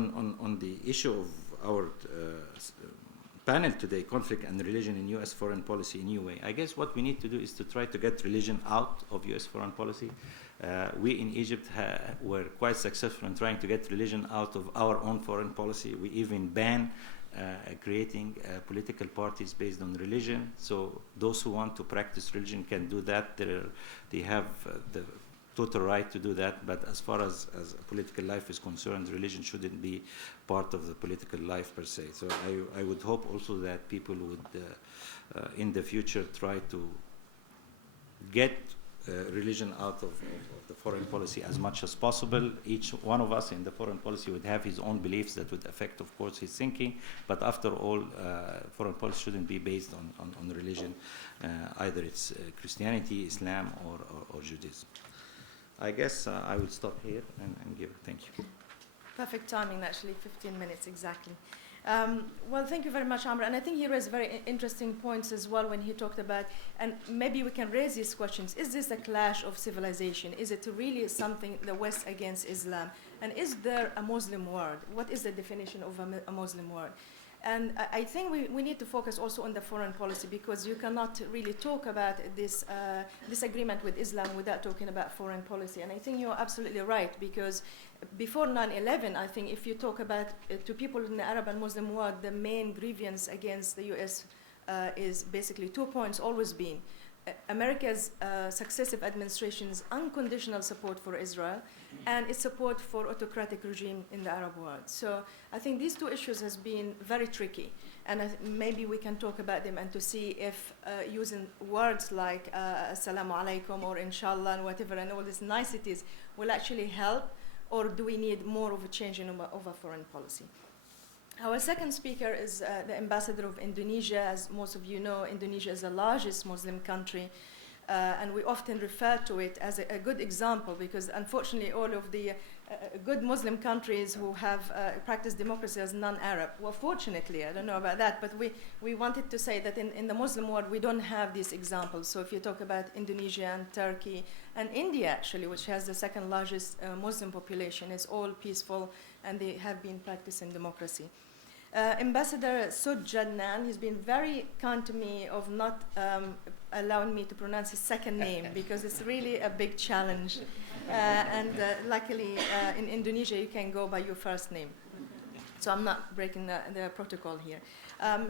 On the issue of our panel today, conflict and religion in U.S. foreign policy in new way, I guess what we need to do is to try to get religion out of U.S. foreign policy. We in Egypt were quite successful in trying to get religion out of our own foreign policy. We even banned creating political parties based on religion. So those who want to practice religion can do that. They have the total right to do that. But as far as political life is concerned, religion shouldn't be part of the political life per se. So I would hope also that people would, in the future, try to get religion out of the foreign policy as much as possible. Each one of us in the foreign policy would have his own beliefs that would affect, of course, his thinking. But after all, foreign policy shouldn't be based on religion. Either it's Christianity, Islam, or Judaism. I guess I will stop here and give. Thank you. Perfect timing, actually, 15 minutes exactly. Well, thank you very much, Amr. And I think he raised very interesting points as well when he talked about, and maybe we can raise these questions. Is this a clash of civilization? Is it really something, the West against Islam? And is there a Muslim world? What is the definition of a Muslim world? And I think we need to focus also on the foreign policy, because you cannot really talk about this disagreement with Islam without talking about foreign policy. And I think you're absolutely right, because before 9/11, I think if you talk about to people in the Arab and Muslim world, the main grievance against the U.S. Is basically 2 points always been America's successive administrations' unconditional support for Israel and its support for autocratic regime in the Arab world. So I think these two issues has been very tricky, and maybe we can talk about them and to see if using words like assalamu alaikum or inshallah and whatever and all these niceties will actually help, or do we need more of a change in of a foreign policy? Our second speaker is the ambassador of Indonesia. As most of you know, Indonesia is the largest Muslim country, and we often refer to it as a good example, because unfortunately all of the good Muslim countries who have practiced democracy as non-Arab, well, fortunately, I don't know about that, but we wanted to say that in the Muslim world we don't have these examples. So if you talk about Indonesia and Turkey and India, actually, which has the second largest Muslim population, is all peaceful and they have been practicing democracy. Ambassador Sujadnan, he's been very kind to me of not allowing me to pronounce his second name, because it's really a big challenge. And luckily in Indonesia you can go by your first name. So I'm not breaking the protocol here.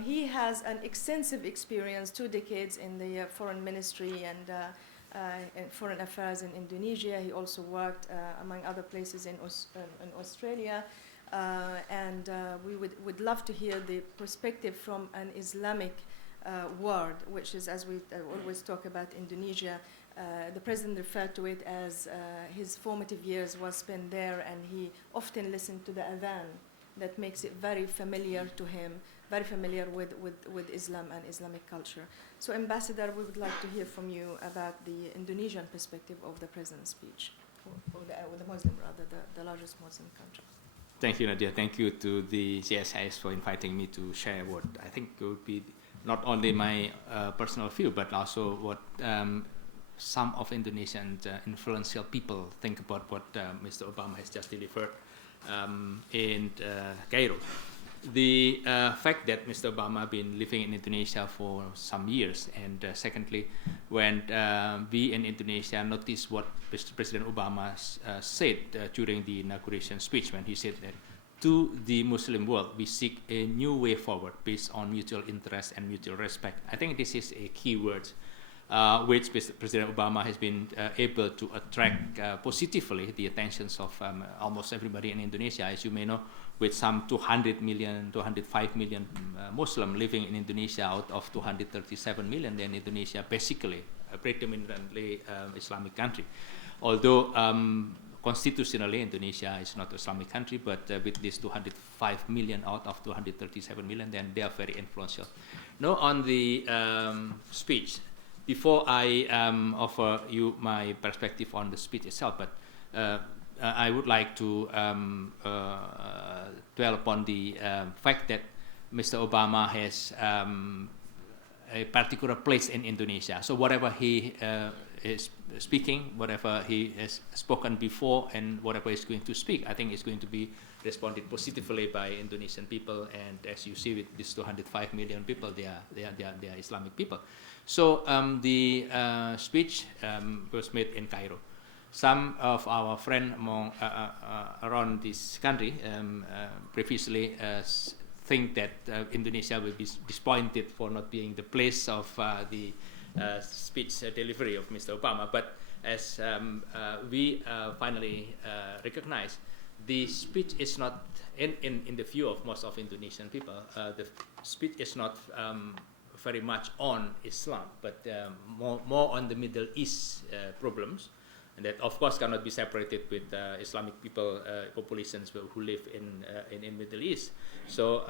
He has an extensive experience, 2 decades in the foreign ministry and foreign affairs in Indonesia. He also worked, among other places, in Australia. And we would love to hear the perspective from an Islamic world, which is, as we always talk about Indonesia, the president referred to it as his formative years was spent there, and he often listened to the adhan that makes it very familiar to him, very familiar with Islam and Islamic culture. So, Ambassador, we would like to hear from you about the Indonesian perspective of the president's speech, or the Muslim, rather, the largest Muslim country. Thank you, Nadia. Thank you to the CSIS for inviting me to share what I think would be not only my personal view, but also what some of Indonesian influential people think about what Mr. Obama has just delivered in Cairo. The fact that Mr. Obama has been living in Indonesia for some years, and secondly, when we in Indonesia noticed what Mr. President Obama said during the inauguration speech, when he said that to the Muslim world, we seek a new way forward based on mutual interest and mutual respect. I think this is a key word which President Obama has been able to attract positively the attentions of almost everybody in Indonesia. As you may know, with some 205 million Muslim living in Indonesia out of 237 million, then Indonesia basically a predominantly Islamic country. Although constitutionally Indonesia is not an Islamic country, but with this 205 million out of 237 million, then they are very influential. Now on the speech, before I offer you my perspective on the speech itself, but I would like to dwell upon the fact that Mr. Obama a particular place in Indonesia. So whatever he is speaking, whatever he has spoken before, and whatever he's going to speak, I think is going to be responded positively by Indonesian people. And as you see with these 205 million people, they are Islamic people. So the speech was made in Cairo. Some of our friends around this country previously think that Indonesia will be disappointed for not being the place of the speech delivery of Mr. Obama. But as we finally recognize, the speech is not, in the view of most of Indonesian people, the speech is not very much on Islam, but more on the Middle East problems. And that, of course, cannot be separated with Islamic people, populations who live in Middle East. So,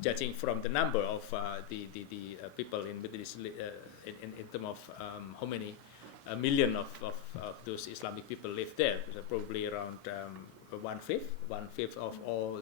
judging from the number of the people in Middle East, in terms of how many million of those Islamic people live there, so probably around one fifth of all